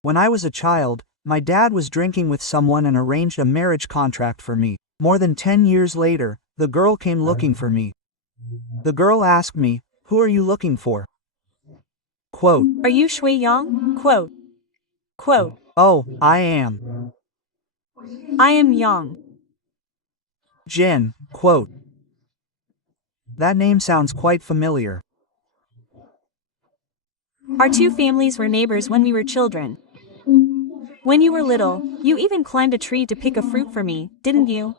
When I was a child, my dad was drinking with someone and arranged a marriage contract for me. More than 10 years later, the girl came looking for me. The girl asked me, "Who are you looking for?" Quote, Are you Shui Yang? Quote. "Oh, I am I am Yang. Jin." Quote, "That name sounds quite familiar." Our two families were neighbors when we were children. When you were little, you even climbed a tree to pick a fruit for me, didn't you?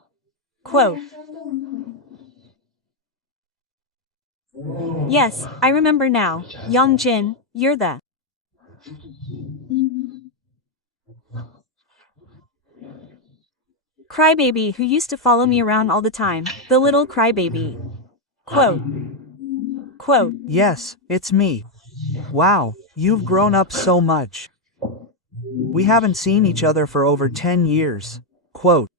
Quote. Yes, I remember now. Yang Jin, you're the crybaby who used to follow me around all the time, the little crybaby. Quote. Yes, it's me. Wow, you've grown up so much. We haven't seen each other for over 10 years. Quote,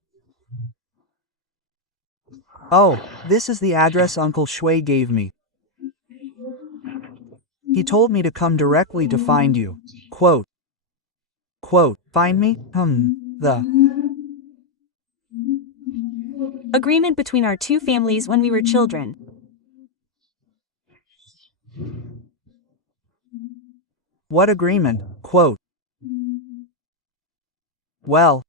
"Oh, this is the address Uncle Shui gave me. He told me to come directly to find you." Quote, "Find me? The Agreement between our two families when we were children. what agreement?" Quote, "Well,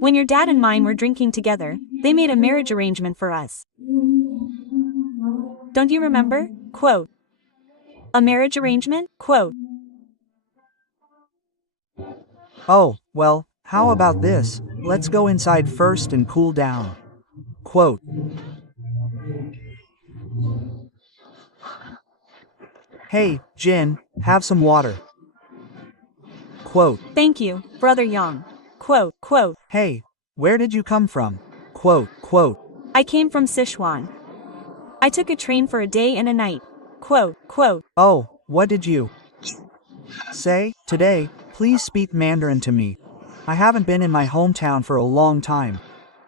When your dad and mine were drinking together, they made a marriage arrangement for us. Don't you remember? Quote. A marriage arrangement? Quote. oh, well, how about this? Let's go inside first and cool down." Quote, "Hey, Jin, have some water." Quote, Thank you, Brother Yang. Quote. "Hey, where did you come from?" I came from Sichuan. I took a train for a day and a night. Quote. "Oh, what did you say? Today, please speak Mandarin to me. I haven't been in my hometown for a long time."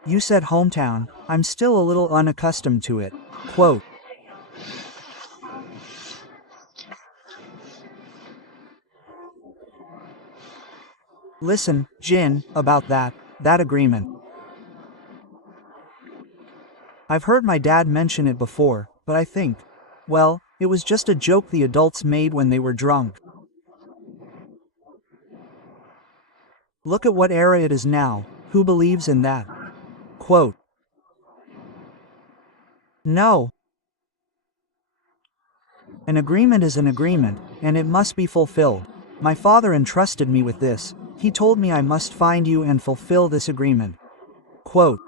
You said hometown, I'm still a little unaccustomed to it. Quote, "Listen, Jin, about that agreement. I've heard my dad mention it before, but I think, well, it was just a joke the adults made when they were drunk. Look at what era it is now, who believes in that?" Quote, "No. An agreement is an agreement, and it must be fulfilled. My father entrusted me with this. He told me I must find you and fulfill this agreement." Quote,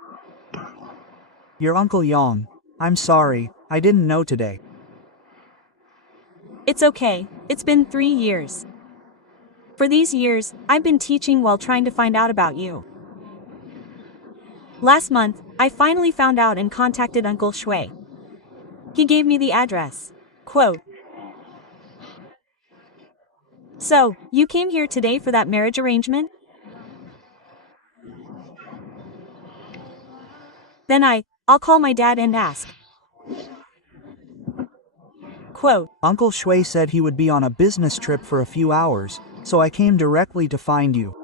"Your Uncle Yang. I'm sorry, I didn't know today." It's okay, it's been 3 years. For these years, I've been teaching while trying to find out about you. Last month, I finally found out and contacted Uncle Shui. He gave me the address. Quote. So, you came here today for that marriage arrangement? Then I'll call my dad and ask. Quote. Uncle Shui said he would be on a business trip for a few hours, so I came directly to find you.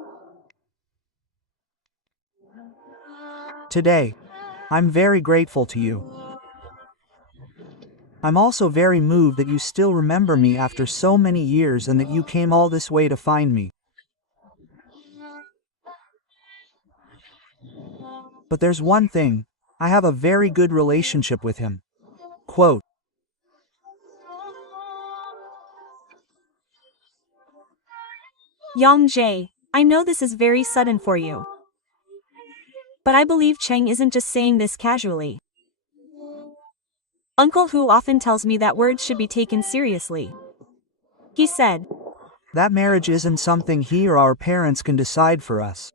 Today. I'm very grateful to you. I'm also very moved that you still remember me after so many years and that you came all this way to find me. But there's one thing, I have a very good relationship with him. Quote, Yang Jie, I know this is very sudden for you. But I believe Cheng isn't just saying this casually. Uncle Hu often tells me that words should be taken seriously. He said, that marriage isn't something he or our parents can decide for us.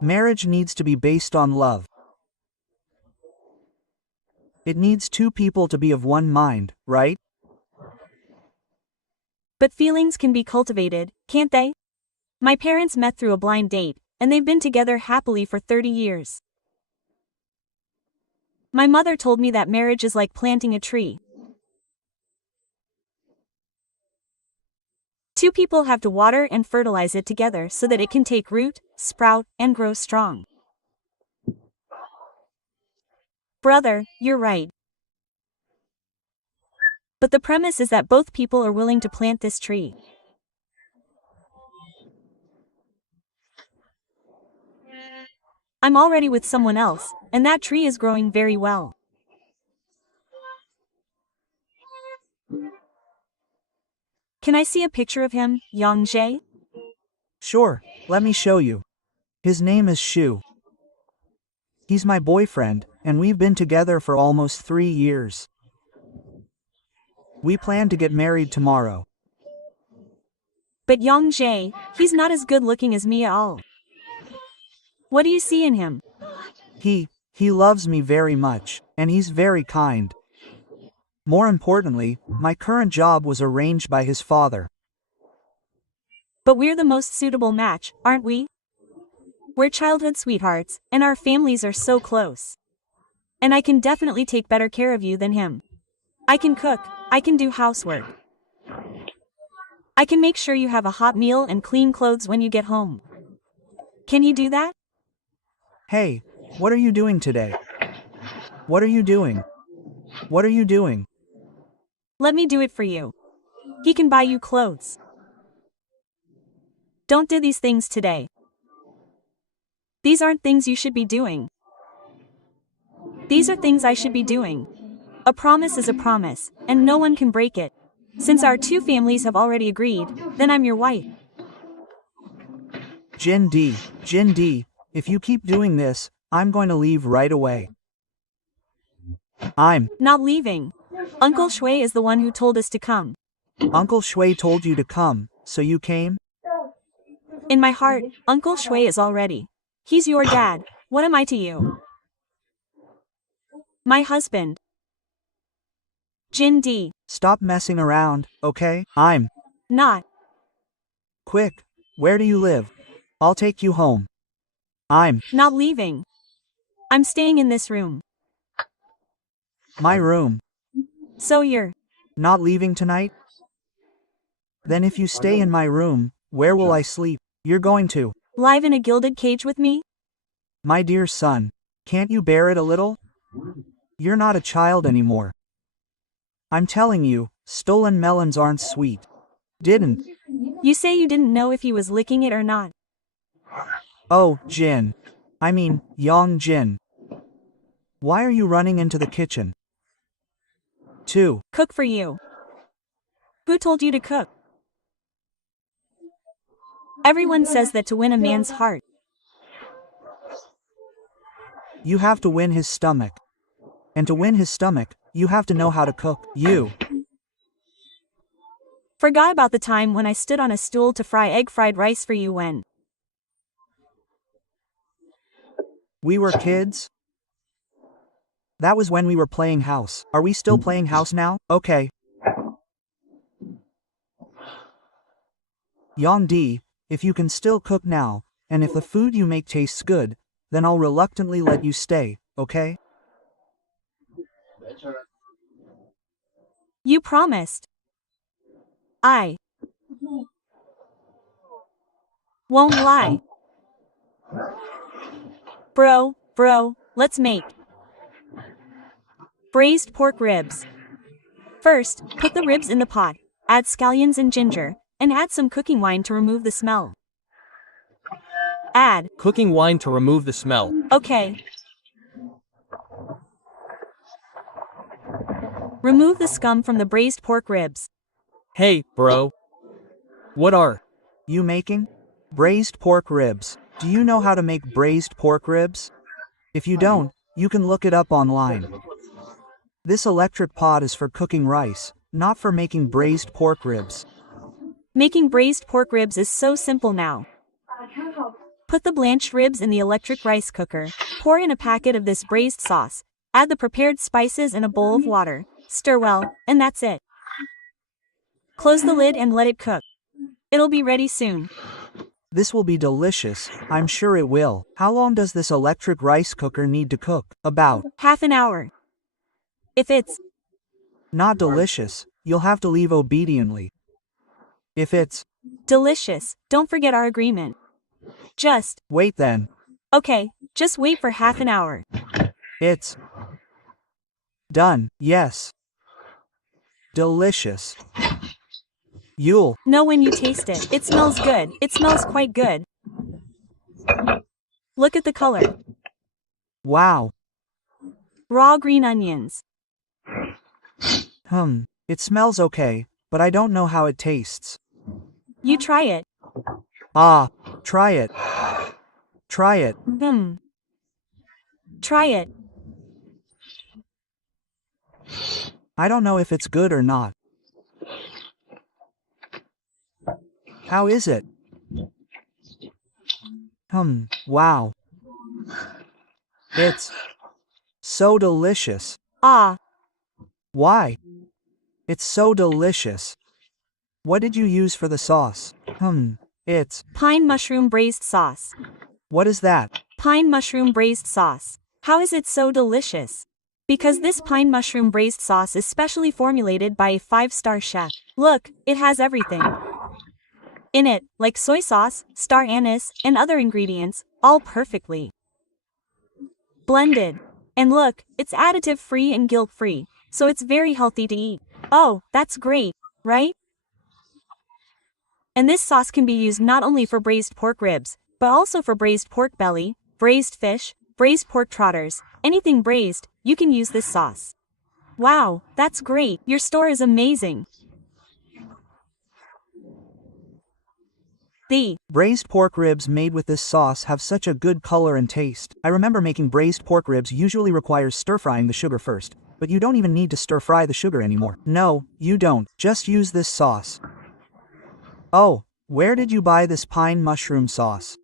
Marriage needs to be based on love. It needs two people to be of one mind, right? but feelings can be cultivated, can't they? My parents met through a blind date, and they've been together happily for 30 years. My mother told me that marriage is like planting a tree. Two people have to water and fertilize it together so that it can take root, sprout, and grow strong. Brother, you're right. But the premise is that both people are willing to plant this tree. I'm already with someone else, and that tree is growing very well. Can I see a picture of him, Yang Jae? Sure, let me show you. His name is Shu. He's my boyfriend, and we've been together for almost 3 years. We plan to get married tomorrow. But Yang Jae, he's not as good looking as me at all. What do you see in him? He loves me very much, and he's very kind. More importantly, my current job was arranged by his father. But we're the most suitable match, aren't we? We're childhood sweethearts, and our families are so close. And I can definitely take better care of you than him. I can cook, I can do housework. I can make sure you have a hot meal and clean clothes when you get home. Can he do that? Hey, what are you doing today? What are you doing? What are you doing? Let me do it for you. He can buy you clothes. Don't do these things today. These aren't things you should be doing. These are things I should be doing. A promise is a promise, and no one can break it. Since our two families have already agreed, then I'm your wife. Jin D, if you keep doing this, I'm going to leave right away. I'm Not leaving. Uncle Shui is the one who told us to come. Uncle Shui told you to come, so you came? In my heart, Uncle Shui is already. He's your dad. What am I to you? My husband. Jin D. Stop messing around, okay? I'm Not. quick. Where do you live? I'll take you home. I'm Not leaving. I'm staying in this room. my room. So you're. Not leaving tonight? Then if you stay in my room, where will I sleep? You're going to. Live in a gilded cage with me? My dear son, can't you bear it a little? You're not a child anymore. I'm telling you, stolen melons aren't sweet. Didn't. You say you didn't know if he was licking it or not. Oh, Jin. I mean, Yang Jin. Why are you running into the kitchen? 2. Cook for you. Who told you to cook? Everyone says that to win a man's heart, You have to win his stomach. And to win his stomach, you have to know how to cook. You. forgot about the time when I stood on a stool to fry egg fried rice for you when. We were kids? That was when we were playing house. Are we still playing house now? Okay. Yang D, if you can still cook now, and if the food you make tastes good, then I'll reluctantly let you stay, okay? You promised. I won't lie. Bro, let's make braised pork ribs. First, put the ribs in the pot, add scallions and ginger, and add some cooking wine to remove the smell. Add. Cooking wine to remove the smell. Okay. Remove the scum from the braised pork ribs. Hey, bro. What are You making? Braised pork ribs. Do you know how to make braised pork ribs? If you don't, you can look it up online. This electric pot is for cooking rice, not for making braised pork ribs. Making braised pork ribs is so simple now. Put the blanched ribs in the electric rice cooker, pour in a packet of this braised sauce, add the prepared spices in a bowl of water, stir well, and that's it. Close the lid and let it cook. It'll be ready soon. This will be delicious, I'm sure it will. How long does this electric rice cooker need to cook? About. Half an hour. If it's Not delicious, you'll have to leave obediently. If it's, delicious, don't forget our agreement. Just, wait then. okay, just wait for half an hour. It's done, yes. Delicious. You'll Know when you taste it. It smells good. It smells quite good. Look at the color. wow. Raw green onions. It smells okay, but I don't know how it tastes. You try it. Ah, try it. Try it. Try it. I don't know if it's good or not. How is it? Wow. It's so delicious. Ah, Why? It's so delicious. What did you use for the sauce? It's, pine mushroom braised sauce. what is that? Pine mushroom braised sauce. How is it so delicious? Because this pine mushroom braised sauce is specially formulated by a 5-star chef. Look, it has everything in it, like soy sauce, star anise, and other ingredients, all perfectly blended. And look, it's additive-free and guilt-free, so it's very healthy to eat. Oh, that's great, right? And this sauce can be used not only for braised pork ribs, but also for braised pork belly, braised fish, braised pork trotters, anything braised, you can use this sauce. Wow, that's great. Your store is amazing. The Braised pork ribs made with this sauce have such a good color and taste. I remember making braised pork ribs usually requires stir-frying the sugar first, but you don't even need to stir-fry the sugar anymore. No, you don't. Just use this sauce. Oh, where did you buy this pine mushroom sauce?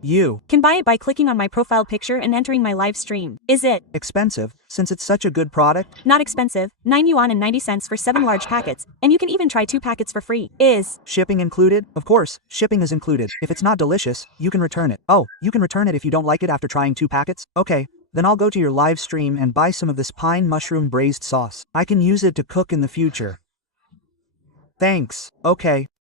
You. can buy it by clicking on my profile picture and entering my live stream. Is it Expensive, since it's such a good product? not expensive? 9 yuan and 90 cents for 7 large packets, and you can even try 2 packets for free. Is Shipping included? Of course, shipping is included. If it's not delicious, you can return it. Oh, you can return it if you don't like it after trying 2 packets? Okay, then I'll go to your live stream and buy some of this pine mushroom braised sauce. I can use it to cook in the future. Thanks. Okay.